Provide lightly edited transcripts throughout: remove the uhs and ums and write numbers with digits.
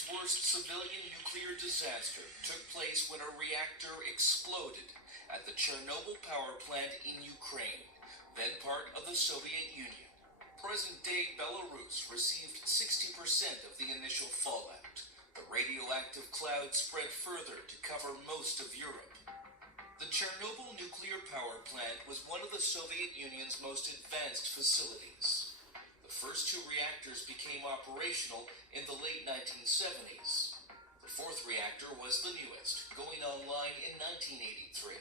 world's worst civilian nuclear disaster took place when a reactor exploded at the Chernobyl power plant in Ukraine, then part of the Soviet Union. Present-day Belarus received 60% of the initial fallout. The radioactive cloud spread further to cover most of Europe. The Chernobyl nuclear power plant was one of the Soviet Union's most advanced facilities. The first two reactors became operational in the late 1970s. The fourth reactor was the newest, going online in 1983.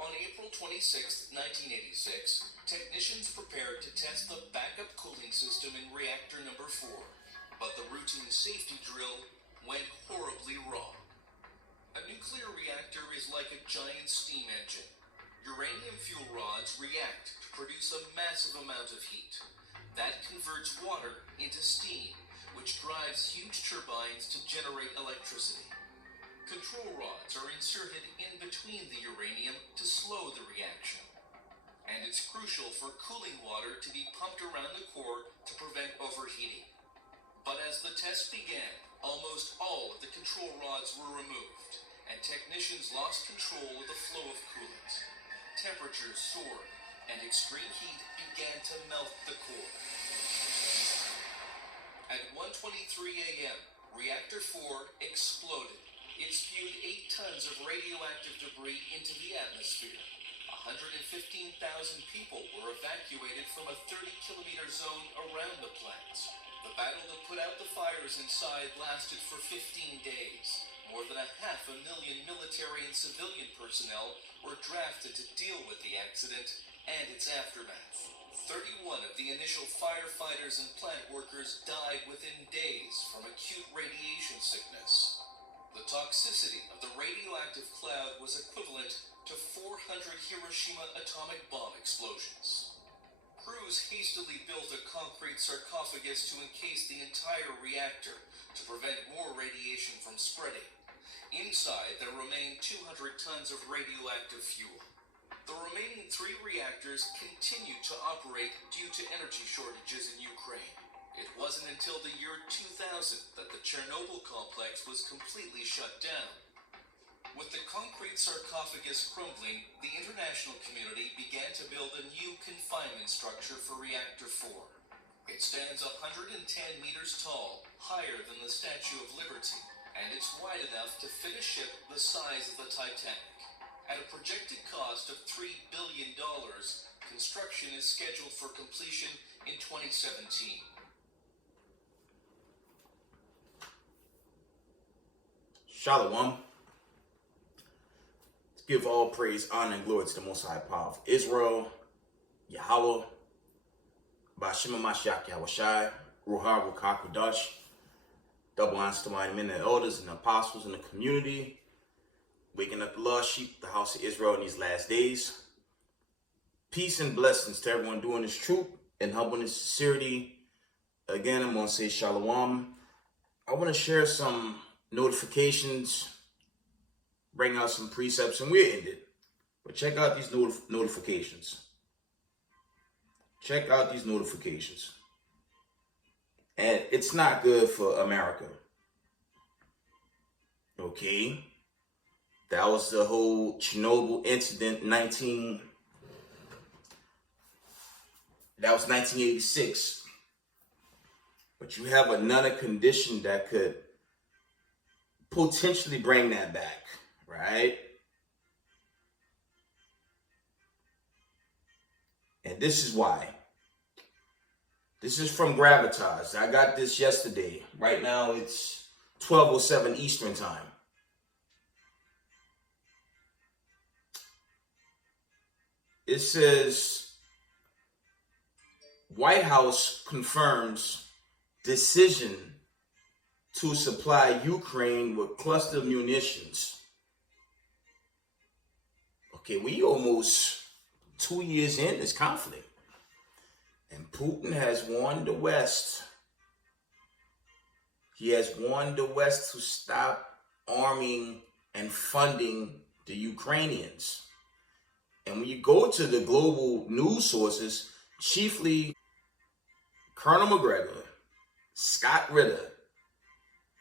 On April 26, 1986, technicians prepared to test the backup cooling system in reactor number 4, but the routine safety drill went horribly wrong. A nuclear reactor is like a giant steam engine. Uranium fuel rods react to produce a massive amount of heat. That converts water into steam, which drives huge turbines to generate electricity. Control rods are inserted in between the uranium to slow the reaction. And it's crucial for cooling water to be pumped around the core to prevent overheating. But as the test began, almost all of the control rods were removed, and technicians lost control of the flow of coolant. Temperatures soared, and extreme heat began to melt the core. At 1:23 a.m., Reactor 4 exploded. It spewed 8 tons of radioactive debris into the atmosphere. 115,000 people were evacuated from a 30-kilometer zone around the plant. The battle to put out the fires inside lasted for 15 days. More than 500,000 military and civilian personnel were drafted to deal with the accident and its aftermath. 31 of the initial firefighters and plant workers died within days from acute radiation sickness. The toxicity of the radioactive cloud was equivalent to 400 Hiroshima atomic bomb explosions. Crews hastily built a concrete sarcophagus to encase the entire reactor to prevent more radiation from spreading. Inside, there remained 200 tons of radioactive fuel. The remaining 3 reactors continued to operate due to energy shortages in Ukraine. It wasn't until the year 2000 that the Chernobyl complex was completely shut down. With the concrete sarcophagus crumbling, the international community began to build a new confinement structure for Reactor 4. It stands 110 meters tall, higher than the Statue of Liberty, and it's wide enough to fit a ship the size of the Titanic. At a projected cost of $3 billion, construction is scheduled for completion in 2017. Shalom. Let's give all praise, honor, and glory to the Most High Power of Israel, Yahweh, Bashima Mashiach Yahushai, Ruha Ruka Kudash. Double honors to my men and elders and apostles in the community, waking up the lost sheep, the house of Israel in these last days. Peace and blessings to everyone doing this truth and humbleness, sincerity. Again, I'm going to say shalom. I want to share some notifications, bring out some precepts, and we're ended. But check out these notifications. Check out these notifications. And it's not good for America. Okay? That was the whole Chernobyl incident, 1986. But you have another condition that could potentially bring that back, right? And this is why. This is from Gravitas. I got this yesterday. Right now it's 12:07 Eastern time. It says, White House confirms decision to supply Ukraine with cluster munitions. Okay, we almost 2 years in this conflict. And Putin has warned the West. He has warned the West to stop arming and funding the Ukrainians. And when you go to the global news sources, chiefly Colonel McGregor, Scott Ritter,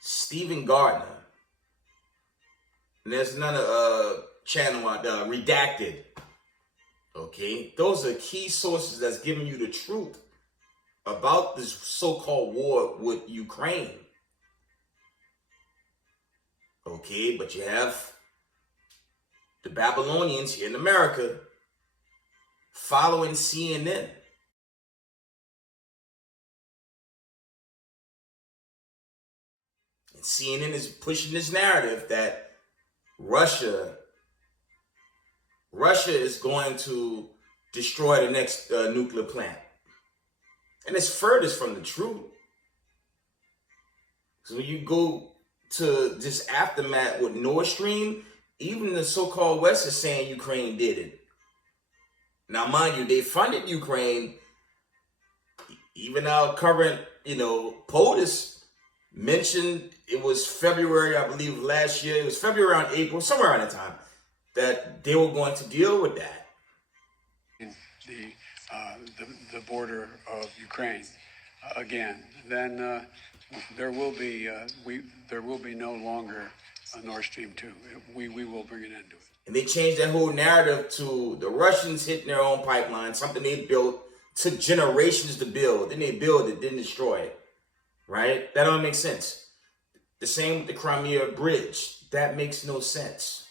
Stephen Gardner, and there's another channel out there, Redacted. Okay, those are key sources that's giving you the truth about this so-called war with Ukraine. Okay, but you have the Babylonians here in America following CNN. And CNN is pushing this narrative that Russia is going to destroy the next nuclear plant. And it's furthest from the truth. So when you go to this aftermath with Nord Stream, even the so-called West is saying Ukraine did it. Now, mind you, they funded Ukraine. Even our current, POTUS mentioned it was February, I believe, last year. It was February around April, somewhere around the time, that they were going to deal with that. The border of Ukraine again, then there will be no longer a Nord Stream 2. We will bring an end to it. And they changed that whole narrative to the Russians hitting their own pipeline, something they built, took generations to build. Then they build it, didn't destroy it. Right? That don't make sense. The same with the Crimea Bridge. That makes no sense.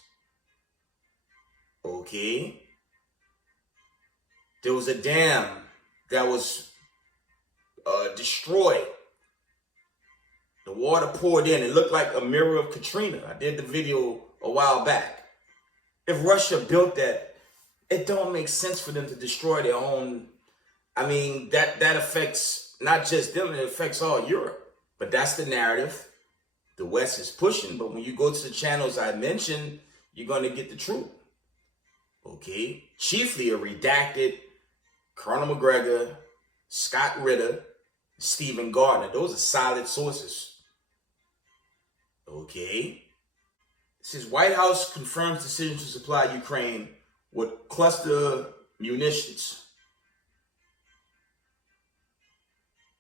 Okay. There was a dam that was destroyed. The water poured in. It looked like a mirror of Katrina. I did the video a while back. If Russia built that, it don't make sense for them to destroy their own. I mean, that affects not just them, it affects all Europe. But that's the narrative the West is pushing. But when you go to the channels I mentioned, you're going to get the truth. Okay? Chiefly a Redacted, Colonel McGregor, Scott Ritter, Stephen Gardner. Those are solid sources. Okay? It says White House confirms decision to supply Ukraine with cluster munitions.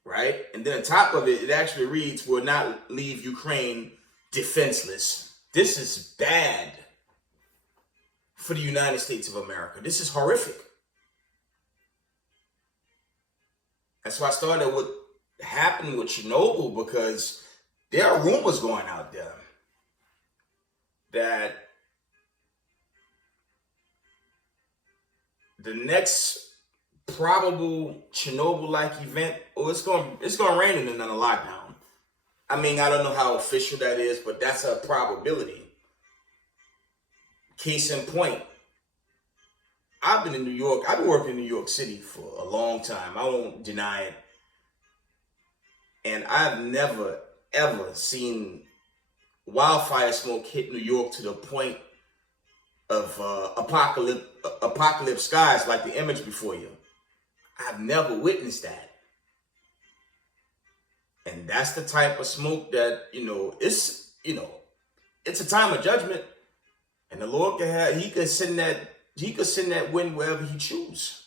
Right? And then on top of it, it actually reads, will not leave Ukraine defenseless. This is bad for the United States of America. This is horrific. That's why I started what happened with Chernobyl, because there are rumors going out there that the next probable Chernobyl-like event, it's going rain in another lockdown. I mean, I don't know how official that is, but that's a probability. Case in point, I've been in New York. I've been working in New York City for a long time. I won't deny it. And I've never, ever seen wildfire smoke hit New York to the point of apocalypse skies like the image before you. I've never witnessed that. And that's the type of smoke that, it's a time of judgment. And the Lord he could send that wind wherever he chooses.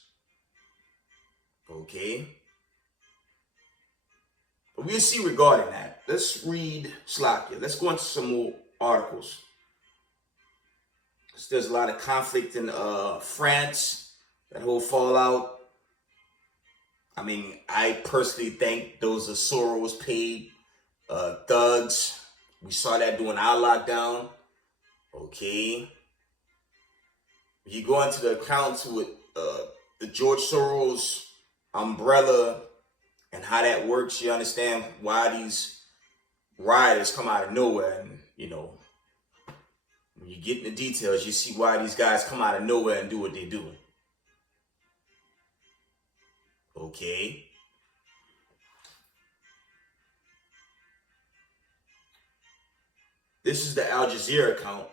Okay? But we'll see regarding that. Let's read Slakia. Let's go into some more articles. There's a lot of conflict in France, that whole fallout. I mean, I personally think those are Soros paid thugs. We saw that during our lockdown. Okay. You go into the accounts with the George Soros umbrella and how that works, you understand why these rioters come out of nowhere. And, when you get in the details, you see why these guys come out of nowhere and do what they do. Okay. This is the Al Jazeera account.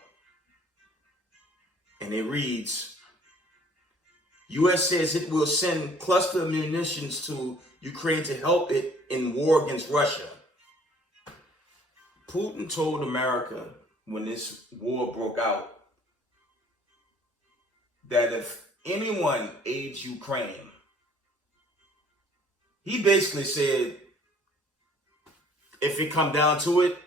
And it reads, U.S. says it will send cluster munitions to Ukraine to help it in war against Russia. Putin told America when this war broke out that if anyone aids Ukraine, he basically said, if it come down to it,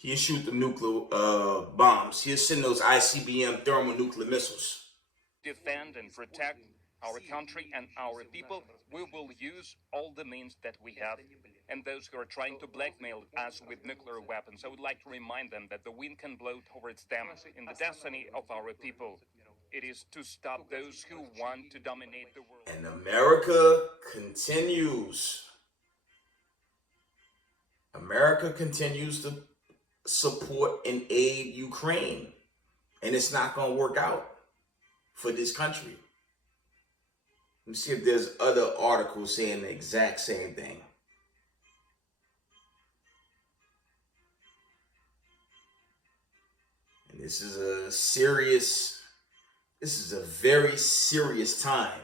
He'll shoot the nuclear bombs. He'll send those ICBM thermonuclear missiles. Defend and protect our country and our people, we will use all the means that we have. And those who are trying to blackmail us with nuclear weapons, I would like to remind them that the wind can blow towards them. In the destiny of our people, it is to stop those who want to dominate the world. And America continues. America continues to support and aid Ukraine. And it's not going to work out for this country. Let me see if there's other articles saying the exact same thing. And this is a very serious time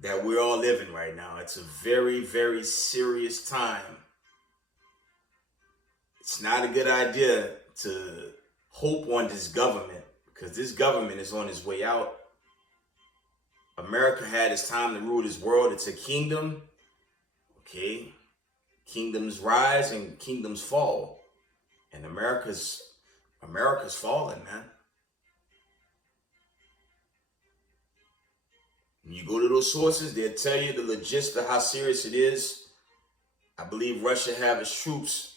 that we're all living right now. It's a very, very serious time. It's not a good idea to hope on this government, because this government is on its way out. America had its time to rule this world. It's a kingdom. Okay. Kingdoms rise and kingdoms fall. And America's falling, man. When you go to those sources, they'll tell you the logistics of how serious it is. I believe Russia have its troops.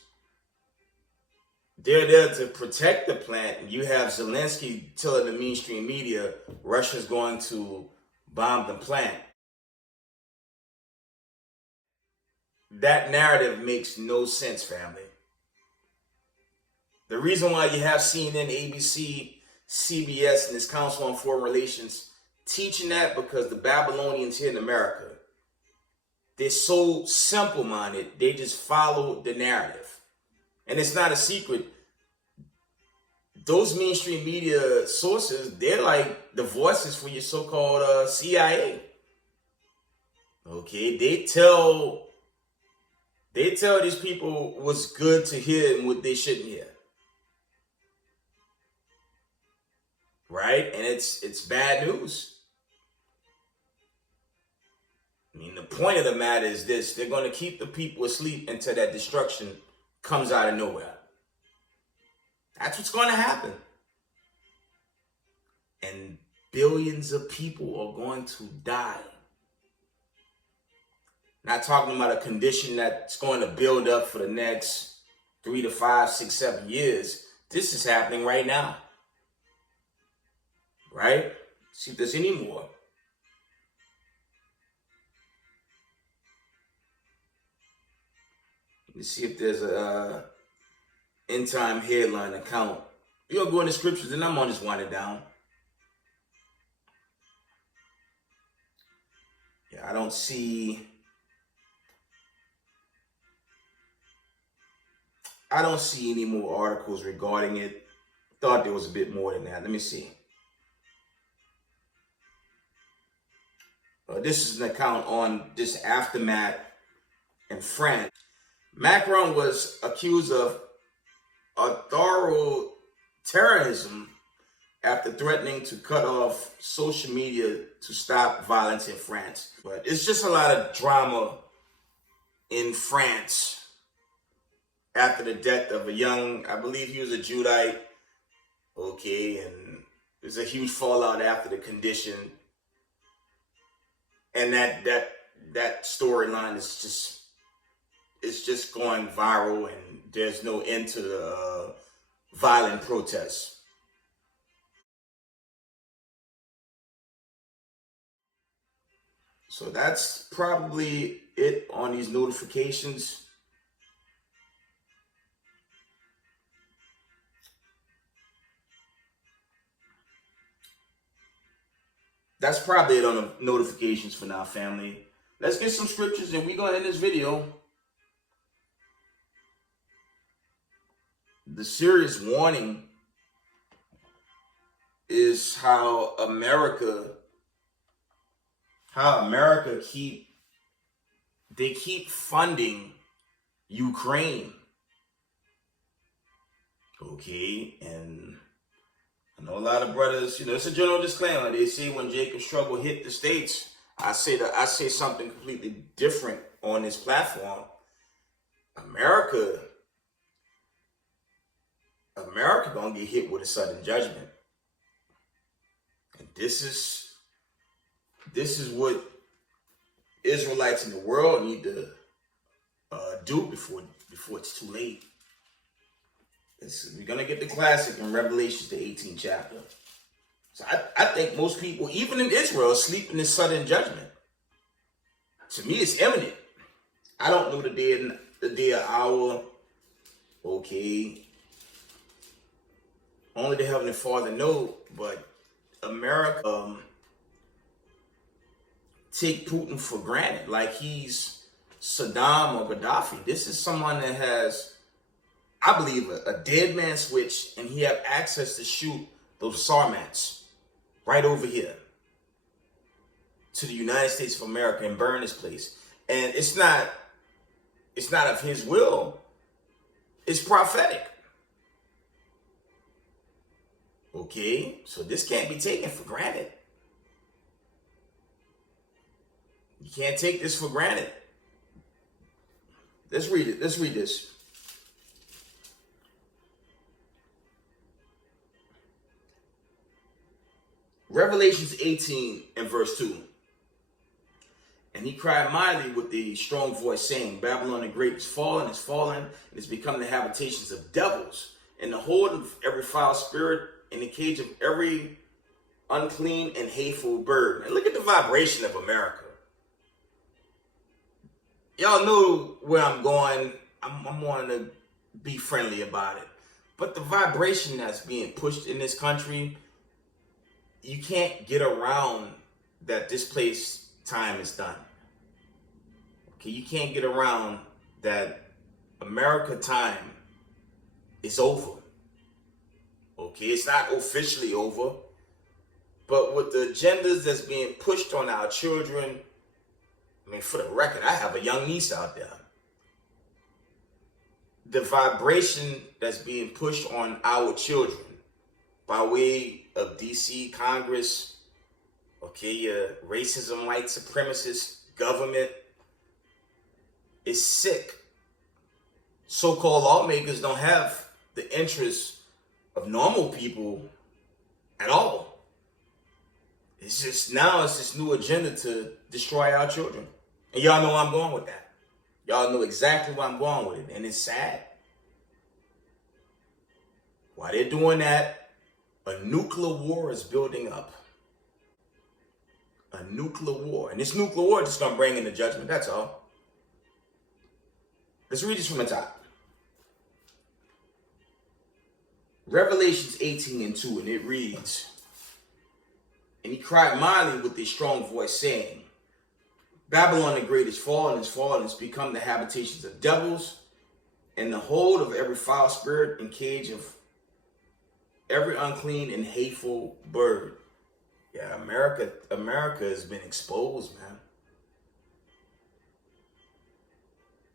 They're there to protect the plant. And you have Zelensky telling the mainstream media Russia's going to bomb the plant. That narrative makes no sense, family. The reason why you have CNN, ABC, CBS, and this Council on Foreign Relations teaching that, because the Babylonians here in America, they're so simple-minded, they just follow the narrative. And it's not a secret. Those mainstream media sources, they're like the voices for your so-called CIA. Okay, they tell these people what's good to hear and what they shouldn't hear. Right? And it's bad news. I mean, the point of the matter is this: they're going to keep the people asleep until that destruction comes out of nowhere. That's what's going to happen. And billions of people are going to die. Not talking about a condition that's going to build up for the next 3 to 5, 6, 7 years. This is happening right now. Right? See if there's any more. Let me see if there's a end time headline account. You're going to go in the scriptures, and I'm going to just wind it down. Yeah, I don't see any more articles regarding it. Thought there was a bit more than that. Let me see. This is an account on this aftermath in France. Macron was accused of authoritarianism after threatening to cut off social media to stop violence in France. But it's just a lot of drama in France after the death of a young, I believe he was a Judite. Okay, and there's a huge fallout after the condition. And that storyline is just going viral, and there's no end to the violent protests. So that's probably it on these notifications. That's probably it on the notifications for now, family. Let's get some scriptures and we're going to end this video. The serious warning is how America keep funding Ukraine. Okay, and I know a lot of brothers, it's a general disclaimer. They say when Jacob's trouble hit the States, I say something completely different on this platform. America America gonna get hit with a sudden judgment. And this is what Israelites in the world need to do before it's too late. We're gonna get the classic in Revelations, the 18th chapter. So I think most people, even in Israel, sleep in this sudden judgment. To me, it's imminent. I don't know the day or hour. Okay. Only the Heavenly Father knows, but America take Putin for granted, like he's Saddam or Gaddafi. This is someone that has, I believe, a dead man switch, and he have access to shoot those Sarmats right over here to the United States of America and burn this place. And it's not of his will. It's prophetic. Okay, so this can't be taken for granted. You can't take this for granted. Let's read it. Let's read this. Revelations 18 and verse 2. And he cried mightily with a strong voice, saying, Babylon the Great is fallen, and is become the habitations of devils, and the hold of every foul spirit, in the cage of every unclean and hateful bird. And look at the vibration of America. Y'all know where I'm going. I'm wanting to be friendly about it. But the vibration that's being pushed in this country, you can't get around that this place time is done. Okay, you can't get around that America time is over. Okay, it's not officially over, but with the agendas that's being pushed on our children, I mean, for the record, I have a young niece out there. The vibration that's being pushed on our children by way of DC, Congress, okay, racism, white supremacist government is sick. So-called lawmakers don't have the interests of normal people at all. It's just now it's this new agenda to destroy our children. And y'all know where I'm going with that. Y'all know exactly where I'm going with it. And it's sad. While they're doing that, a nuclear war is building up. A nuclear war. And this nuclear war is just going to bring in the judgment. That's all. Let's read this from the top. Revelations 18 and 2, and it reads, And he cried mightily with a strong voice, saying, Babylon the Great is fallen, is become the habitations of devils, and the hold of every foul spirit, and cage of every unclean and hateful bird. Yeah, America has been exposed, man.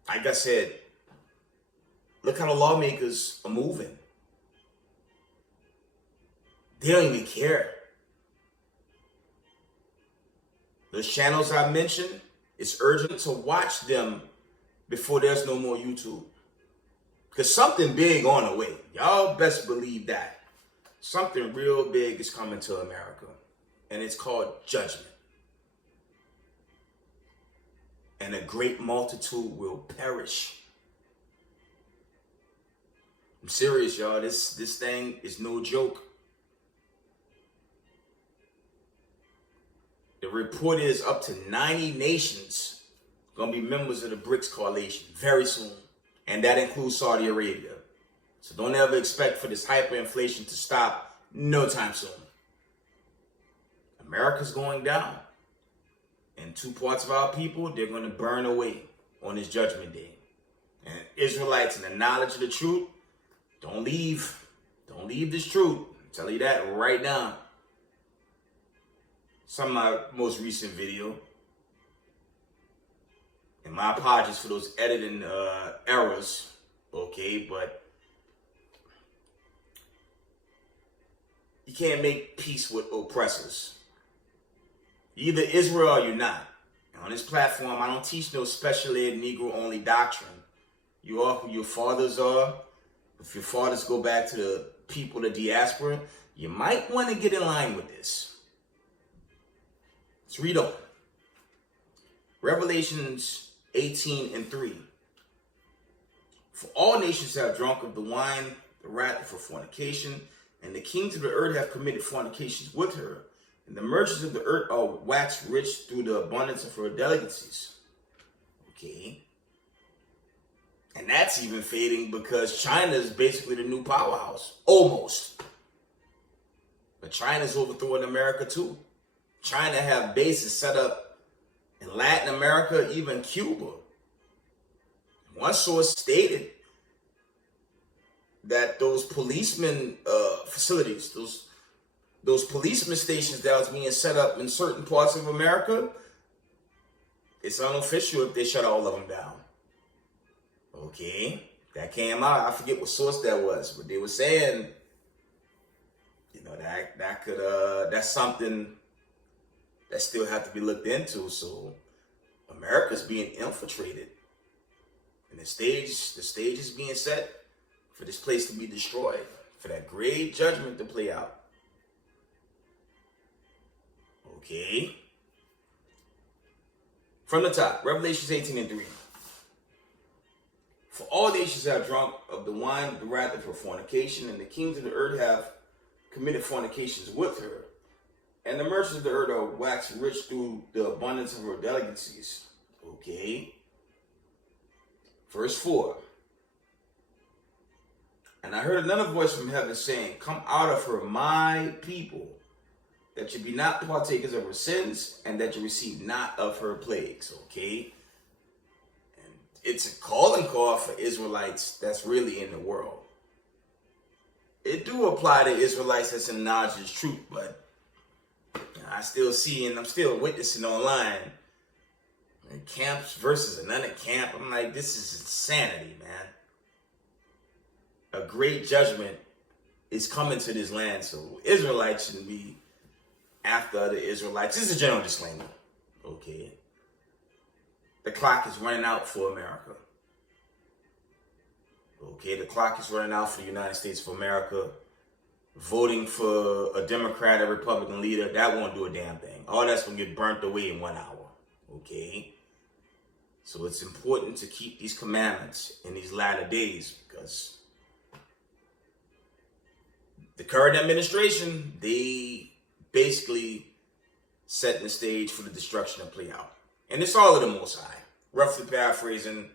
Like I said, look how the lawmakers are moving. They don't even care. Those channels I mentioned, it's urgent to watch them before there's no more YouTube. Because something big on the way. Y'all best believe that. Something real big is coming to America. And it's called judgment. And a great multitude will perish. I'm serious, y'all. This thing is no joke. The report is up to 90 nations going to be members of the BRICS coalition very soon. And that includes Saudi Arabia. So don't ever expect for this hyperinflation to stop no time soon. America's going down. And two parts of our people, they're going to burn away on this judgment day. And Israelites in the knowledge of the truth, don't leave this truth. I'll tell you that right now. Some of my most recent video. And my apologies for those editing errors. Okay, but you can't make peace with oppressors. You're either Israel or you're not. And on this platform, I don't teach no special ed Negro only doctrine. You are who your fathers are. If your fathers go back to the people, the diaspora, you might want to get in line with this. Let's read on. Revelations 18:3. For all nations have drunk of the wine, the wrath for fornication, and the kings of the earth have committed fornications with her, and the merchants of the earth are waxed rich through the abundance of her delicacies. Okay. And that's even fading because China is basically the new powerhouse. Almost. But China's overthrowing America too. China have bases set up in Latin America, even Cuba. One source stated that those policemen facilities, those policeman stations that was being set up in certain parts of America, it's unofficial if they shut all of them down. Okay, that came out. I forget what source that was, but they were saying, that's something that still have to be looked into. So America's being infiltrated, and the stage is being set for this place to be destroyed, for that great judgment to play out. Okay. From the top, Revelations 18:3. For all nations have drunk of the wine of the wrath of her fornication, and the kings of the earth have committed fornications with her, and the merchants of the earth are waxed rich through the abundance of her delicacies. Okay. Verse 4. And I heard another voice from heaven saying, come out of her, my people, that you be not partakers of her sins, and that you receive not of her plagues. Okay. It's a calling call for Israelites that's really in the world. It do apply to Israelites that's in knowledge of truth, but I still see, and I'm still witnessing online, camps versus another camp. I'm like, this is insanity, man. A great judgment is coming to this land, so Israelites shouldn't be after other Israelites. This is a general disclaimer, okay? The clock is running out for America. Okay, the clock is running out for the United States of America. Voting for a Democrat or Republican leader, that won't do a damn thing. All that's going to get burnt away in 1 hour. Okay? So it's important to keep these commandments in these latter days, because the current administration, they basically setting the stage for the destruction to play out. And it's all of the Most High. Roughly paraphrasing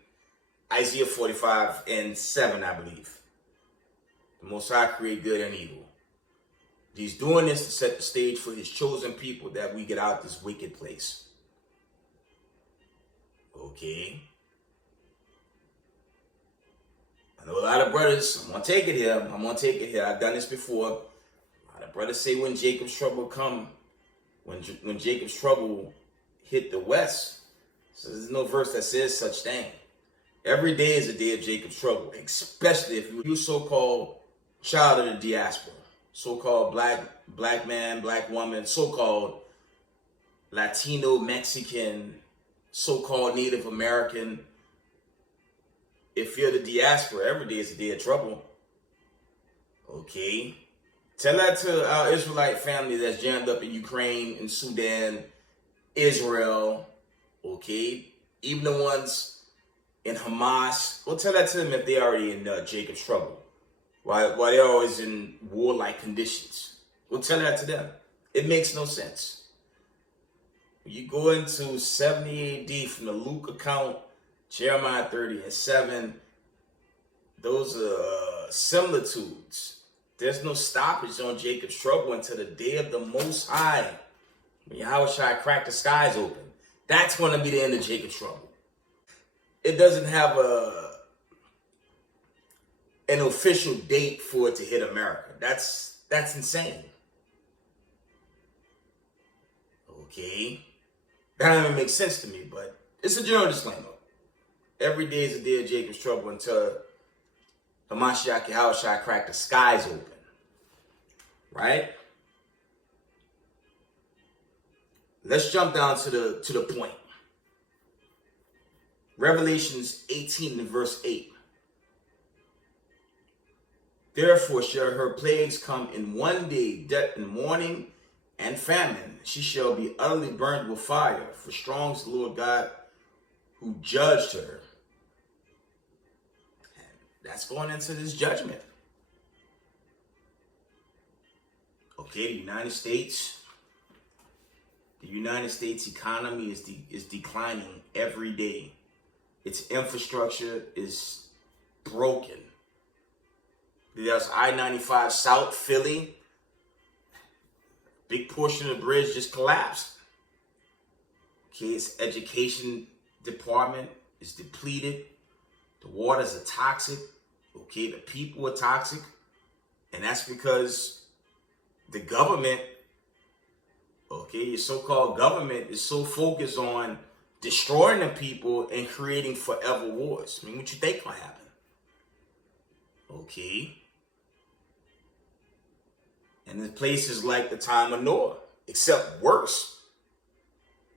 Isaiah 45:7, I believe. The Most High create good and evil. He's doing this to set the stage for his chosen people that we get out this wicked place. Okay. I know a lot of brothers, I'm going to take it here. I've done this before. A lot of brothers say when Jacob's trouble come, when Jacob's trouble hit the West, so there's no verse that says such thing. Every day is a day of Jacob's trouble, especially if you're so-called child of the diaspora, so-called black man, black woman, so-called Latino, Mexican, so-called Native American. If you're the diaspora, every day is a day of trouble. Okay. Tell that to our Israelite family that's jammed up in Ukraine, in Sudan, Israel. Okay. Even the ones in Hamas. We'll tell that to them if they're already in Jacob's trouble. While they're always in warlike conditions. We'll tell that to them. It makes no sense. When you go into 70 AD from the Luke account, Jeremiah 30:7, those are similitudes. There's no stoppage on Jacob's trouble until the day of the Most High. When Yahweh crack the skies open. That's going to be the end of Jacob's trouble. It doesn't have an official date for it to hit America. That's insane. Okay. That doesn't even make sense to me, but it's a general disclaimer. Every day is a day of Jacob's trouble until the Mashiach Yahweh crack the skies open. Right? Let's jump down to the point. Revelations 18 and verse 8. Therefore shall her plagues come in one day, death and mourning and famine. She shall be utterly burned with fire, for strong is the Lord God who judged her. And that's going into this judgment. Okay, the United States economy is declining every day. Its infrastructure is broken. There's I-95 South Philly. Big portion of the bridge just collapsed. Okay, its education department is depleted. The waters are toxic. Okay, the people are toxic. And that's because the government, okay, your so-called government is so focused on destroying the people and creating forever wars. I mean, what you think gonna happen? Okay. And in places like the time of Noah, except worse.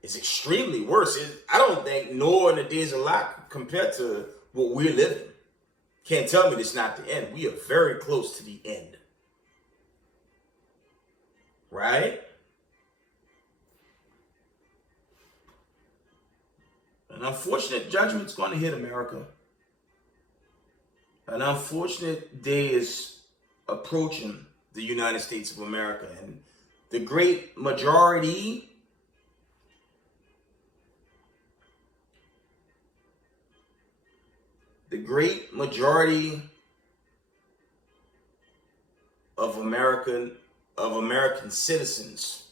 It's extremely worse. I don't think Noah and the days of Lot compared to what we're living. Can't tell me this is not the end. We are very close to the end. Right? An unfortunate judgment's going to hit America. An unfortunate day is approaching the United States of America. And the great majority of American citizens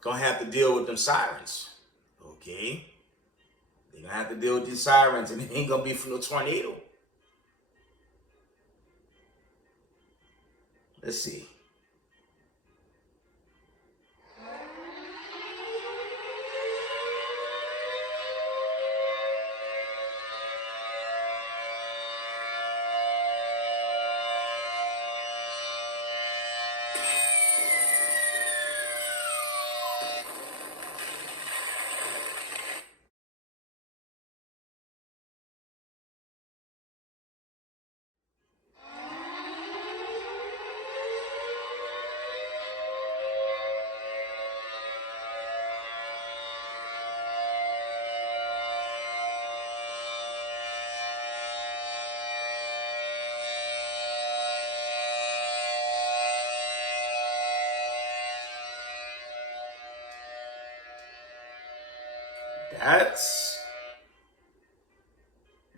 gonna have to deal with them sirens. Okay? They're gonna have to deal with these sirens, and it ain't gonna be from no tornado. Let's see.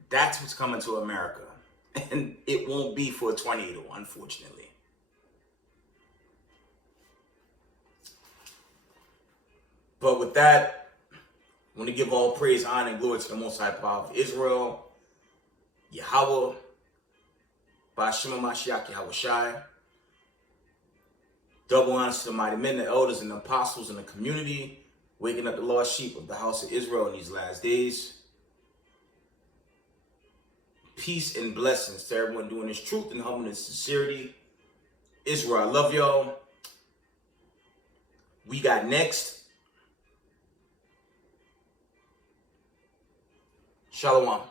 That's what's coming to America. And it won't be for a tornado, unfortunately. But with that, I want to give all praise, honor, and glory to the Most High Power of Israel, Yahweh, Ba'Shem Mashiach Yahweh Shai. Double honors to the mighty men, the elders, and the apostles in the community, waking up the lost sheep of the house of Israel in these last days. Peace and blessings to everyone doing this truth and humbleness and sincerity. Israel, I love y'all. We got next. Shalom.